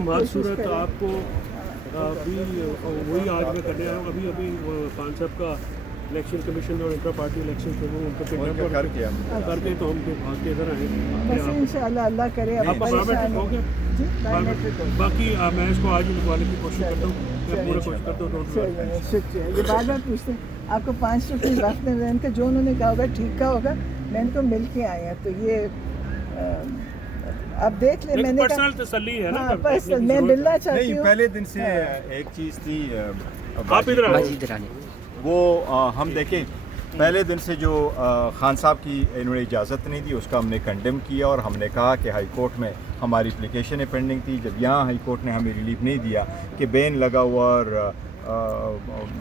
हम हर सूरत आपको अभी वही आज मैं करने आया हूँ। अभी खान साहब का इलेक्शन कमीशन और इंटर पार्टी इलेक्शन थे वो उनको किडनैप करके तो हम भाग के इधर आए। बस इंशाल्लाह अल्लाह करे अब परेशान हो गया। बाकी मैं इसको आज ही निकालने की कोशिश करता हूँ, मैं पूरा कोशिश करता हूँ। शुक्रिया। ये बार बार पूछते हैं आपको 5 रुपये वक्त में इनका जो उन्होंने कहा होगा ठीक का होगा, मैं इनको मिल के आए हैं तो ये आप देख ले। मैंने पर्सनल तसल्ली है ना, पर्सनल मैं मिलना चाहती हूँ। पहले दिन से एक चीज़ थी आप इधर वो हम देखें पहले दिन से जो खान साहब की इन्होंने इजाज़त नहीं दी उसका हमने कंडेम किया और हमने कहा कि हाई कोर्ट में हमारी एप्लीकेशन पेंडिंग थी। जब यहाँ हाई कोर्ट ने हमें रिलीफ नहीं दिया कि बैन लगा हुआ और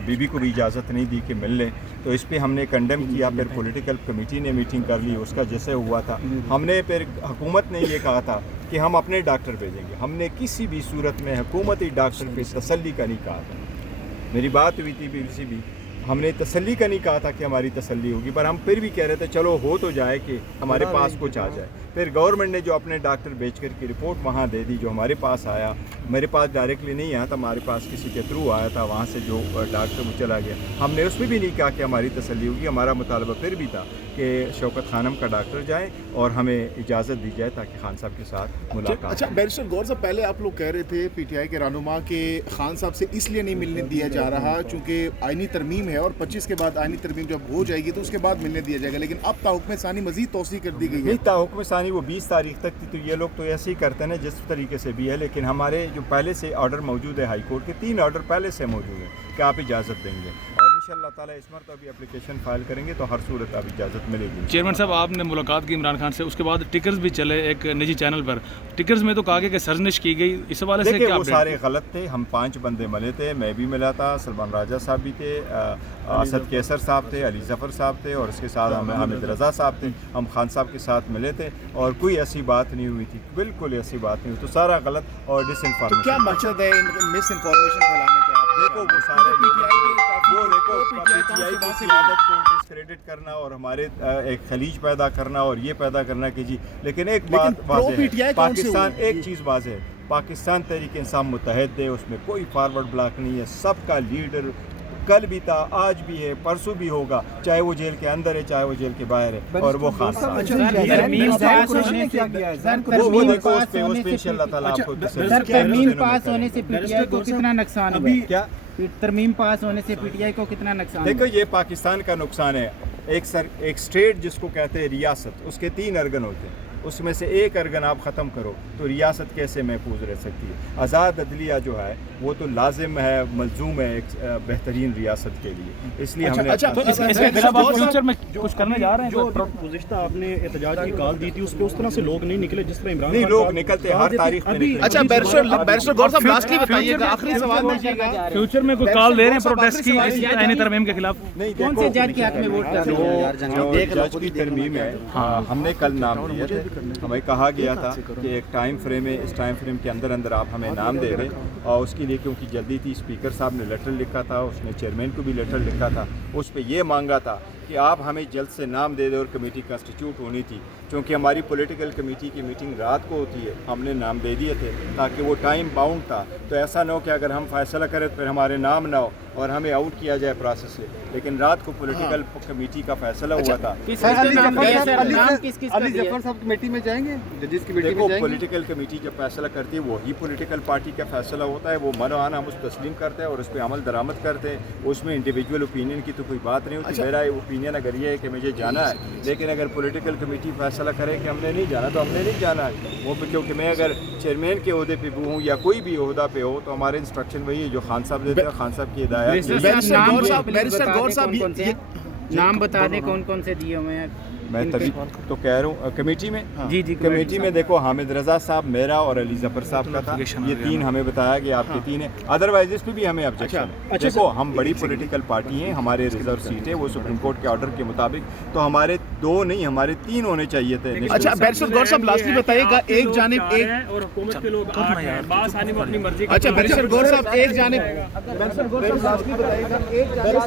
बीबी को भी इजाज़त नहीं दी कि मिल लें, तो इस पे हमने कंडेम किया। फिर पॉलिटिकल कमेटी ने मीटिंग कर ली, उसका जैसे हुआ था हमने फिर हुकूमत ने ये कहा था कि हम अपने डॉक्टर भेजेंगे। हमने किसी भी सूरत में हुकूमती डॉक्टर पे तसल्ली का नहीं कहा था। मेरी बात हुई थी BBC भी, हमने तसल्ली का नहीं कहा था कि हमारी तसल्ली होगी, पर हम फिर भी कह रहे थे चलो हो तो जाए कि हमारे पास कुछ आ जाए। फिर गवर्नमेंट ने जो अपने डॉक्टर भेज कर की रिपोर्ट वहाँ दे दी, जो हमारे पास आया, मेरे पास डायरेक्टली नहीं आया था, हमारे पास किसी के थ्रू आया था, वहाँ से जो डॉक्टर वो चला गया। हमने उसमें भी नहीं कहा कि हमारी तसल्ली होगी। हमारा मुतालबा फिर भी था कि शौकत खानम का डॉक्टर जाए और हमें इजाज़त दी जाए ताकि खान साहब के साथ मुलाकात। अच्छा बैरिस्टर गौर साहब, पहले आप लोग कह रहे थे PTI के रहनुमा के खान साहब से इसलिए नहीं मिलने दिया जा रहा चूँकि आइनी तरमीम है और 25 के बाद आइनी तरमीम जब हो जाएगी तो उसके बाद मिलने दिया जाएगा, लेकिन अब ताहुक्म सानी मज़ीद तोसी कर दी गई है। नहीं, ताहुक्म सानी वो 20 तारीख तक थी, तो ये लोग तो ऐसे ही करते हैं जिस तरीके से भी है, लेकिन हमारे जो पहले से ऑर्डर मौजूद है हाई कोर्ट के 3 ऑर्डर पहले से मौजूद है कि आप इजाज़त देंगे और इंशाअल्लाह ताला इस मरतबा अभी एप्लीकेशन फाइल करेंगे तो हर सूरत अब इजाज़त मिलेगी। चेयरमैन साहब, आपने मुलाकात की इमरान खान से, उसके बाद टिकर्स भी चले एक निजी चैनल पर, टिकर्स में तो कहा गया कि सरजिश की गई, इस हवाले से क्या? वो सारे गलत थे। हम 5 बंदे मिले थे, मैं भी मिला था, सलमान राजा साहब भी थे, असद कैसर साहब थे, अली जफ़र साहब थे और इसके साथ हामिद रज़ा साहब थे। हम खान साहब के साथ मिले थे और कोई ऐसी बात नहीं हुई थी, बिल्कुल ऐसी बात नहीं हुई। तो सारा गलत और डिसइंफॉर्मेशन। क्या मकसद है मिस इन्फॉर्मेशन फैलाने का? देखो वो सारे PTI की आदत को डिस्क्रेडिट करना और हमारे एक खलीज पैदा करना और ये पैदा करना कि जी, लेकिन एक बात वाज़ेह है, पाकिस्तान एक चीज़ वाज़ेह है, पाकिस्तान तहरीक इंसाफ मुत्तहिद है, उसमें कोई फारवर्ड ब्लॉक नहीं है, सबका लीडर कल भी था, आज भी है, परसों भी होगा, चाहे वो जेल के अंदर है चाहे वो जेल के बाहर है, और वो खान साहब। वो देखो उस पे इंशाअल्लाह ताला आपको तरमीम पास होने से PTI को कितना नुकसान हुआ? क्या तरमीम पास होने से PTI को कितना नुकसान? देखो ये पाकिस्तान का नुकसान है। एक स्टेट जिसको कहते हैं रियासत, उसके 3 अर्गन होते हैं, उसमें से एक अर्गन आप ख़त्म करो तो रियासत कैसे महफूज रह सकती है? आज़ाद अदलिया जो है वो तो लाजिम है, मलजूम है एक बेहतरीन रियासत के लिए, इसलिए हमने फ्यूचर में कुछ करने जा रहे हैं। जो गुज़िश्ता आपने एहतजाज की कॉल दी थी उस पर उस तरह से लोग नहीं निकले जिस तरह इमरान नहीं, लोग निकलते हर तारीख में निकले। अच्छा बैरिस्टर गौर साहब, लास्टली बताइएगा, आखिरी सवाल दीजिएगा, फ्यूचर में कोई कॉल दे रहे हैं प्रोटेस्ट की आईनी तरमीम के खिलाफ? नहीं, कौन से जज के हक में वोट कर रहे हैं? जो जज की तरमीम है, हमने कल नाम दिए थे, हमें कहा गया था कि एक टाइम फ्रेम है, इस टाइम फ्रेम के अंदर अंदर आप हमें नाम दे दें, और उसके लिए क्योंकि जल्दी थी, स्पीकर साहब ने लेटर लिखा था, उसने चेयरमैन को भी लेटर लिखा था, उस पर ये मांगा था कि आप हमें जल्द से नाम दे दें और कमेटी कंस्टिट्यूट होनी थी, क्योंकि हमारी पॉलिटिकल कमेटी की मीटिंग रात को होती है, हमने नाम दे दिए थे ताकि वो टाइम बाउंड था, तो ऐसा ना हो कि अगर हम फैसला करें तो फिर हमारे नाम ना हो और हमें आउट किया जाए प्रोसेस से। लेकिन रात को पॉलिटिकल कमेटी का फैसला हुआ था। अली जफर साहब कमेटी में जाएंगे, जजेस की मीटिंग में जाएंगे। पॉलिटिकल कमेटी जब फैसला करती है वही पॉलिटिकल पार्टी का फैसला होता है, वो मनोआन हम उस तस्लीम करते हैं और उस पर अमल दरामद करते हैं, उसमें इंडिविजुअल ओपिनियन की तो कोई बात नहीं होती। मेरा ओपिनियन अगर ये है कि मुझे जाना है, लेकिन अगर पॉलिटिकल कमेटी फैसला करे कि हमने नहीं जाना तो हमने नहीं जाना है वो, क्योंकि मैं अगर चेयरमैन के ओहदे पे भी हूँ या कोई भी ओहदा पे हो तो हमारे इंस्ट्रक्शन वही है जो खान साहब देते हैं, खान साहब की हिदायत। बैरिस्टर गौर साहब नाम बता दें कौन कौन से दिए हुए हैं? मैं तभी तो कह रहा हूँ कमेटी में। जी कमेटी में देखो हामिद रज़ा साहब, मेरा और अली जफ़र साहब का था, ये 3 हमें बताया कि आपके 3 है, अदरवाइज इस पे भी हमें ऑब्जेक्शन है। देखो हम बड़ी पॉलिटिकल पार्टी हैं, हमारे रिजर्व सीट है वो सुप्रीम कोर्ट के ऑर्डर के मुताबिक, तो हमारे 2 नहीं हमारे 3 होने चाहिए थे। अच्छा बैरिस्टर गौर साहब, लास्टली बताइएगा, एक जानिब एक और हुकूमत के लोग 8 हैं, बास आने में अपनी मर्जी। अच्छा बैरिस्टर गौर साहब, एक जानिब बैरिस्टर गौर साहब लास्टली बताइएगा, एक जानिब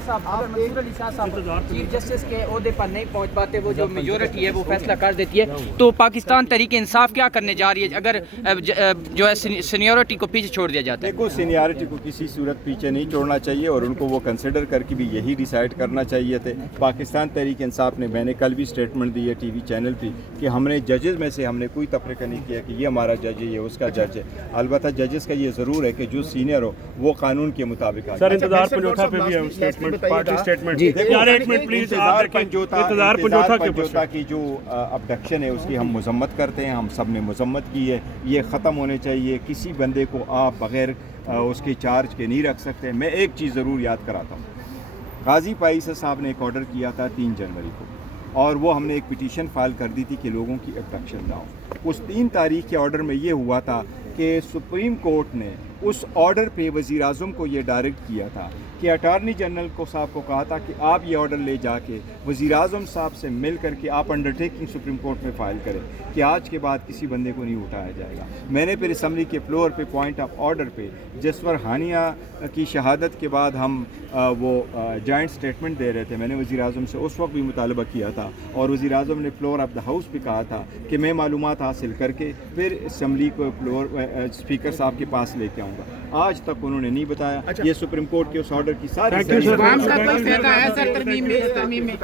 चीफ जस्टिस के ओहदे पर नहीं पहुंच पाते, वो जो میجورٹی ہے وہ فیصلہ کر دیتی ہے. تو پاکستان تحریک انصاف کیا کرنے جا رہی ہے اگر جو ہے سینیورٹی کو پیچھے چھوڑ دیا جاتا ہے؟ دیکھو سینیارٹی کو کسی صورت پیچھے نہیں چھوڑنا چاہیے اور ان کو وہ کنسیڈر کر کے بھی یہی ڈیسائیڈ کرنا چاہیے تھے. پاکستان تحریک انصاف نے، میں نے کل بھی اسٹیٹمنٹ دی ہے ٹی وی چینل پہ کہ ہم نے ججز میں سے ہم نے کوئی تفریقہ نہیں کیا کہ یہ ہمارا جج ہے یہ اس کا جج ہے. البتہ ججز کا یہ ضرور ہے کہ جو سینئر ہو وہ قانون کے مطابق سر انتظار پنجوٹا پہ بھی ہے اسٹیٹمنٹ، پارٹی اسٹیٹمنٹ. یار ایک منٹ پلیز، انتظار پنجوٹا پنجوٹا کی جو ابڈکشن ہے اس کی ہم مذمت کرتے ہیں. ہم سب نے مذمت کی ہے. یہ ختم ہونے چاہیے. کسی بندے کو آپ بغیر اس کے چارج کے نہیں رکھ سکتے. میں ایک چیز ضرور یاد کراتا ہوں. غازی پائیسا صاحب نے ایک آرڈر کیا تھا 3 جنوری کو اور وہ ہم نے ایک پٹیشن فائل کر دی تھی کہ لوگوں کی ابڈکشن نہ ہو. اس 3 تاریخ کے آرڈر میں یہ ہوا تھا کہ سپریم کورٹ نے اس آرڈر پہ وزیر اعظم کو یہ ڈائریکٹ کیا تھا کہ اٹارنی جنرل کو صاحب کو کہا تھا کہ آپ یہ آرڈر لے جا کے وزیر اعظم صاحب سے مل کر کے آپ انڈرٹیکنگ سپریم کورٹ میں فائل کریں کہ آج کے بعد کسی بندے کو نہیں اٹھایا جائے گا. میں نے پھر اسمبلی کے فلور پہ پوائنٹ آف آرڈر پہ جس پر ہانیہ کی شہادت کے بعد ہم وہ جوائنٹ اسٹیٹمنٹ دے رہے تھے، میں نے وزیر اعظم سے اس وقت بھی مطالبہ کیا تھا اور وزیر اعظم نے فلور آف دا ہاؤس پہ کہا تھا کہ میں معلومات حاصل کر کے پھر اسمبلی کو فلور اسپیکر صاحب کے پاس لے کے آؤں گا. آج تک انہوں نے نہیں بتایا. یہ سپریم کورٹ کے اس آرڈر کی ساری عوام کا کوئی فائدہ ہے سر ترمیم میں؟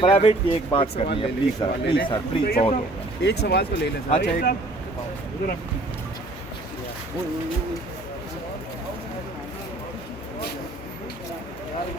پرائیویٹ کی ایک بات کرنی ہے please sir, please sir, please. بہت ہوگا. ایک سوال تو لے لیں سر. اچھا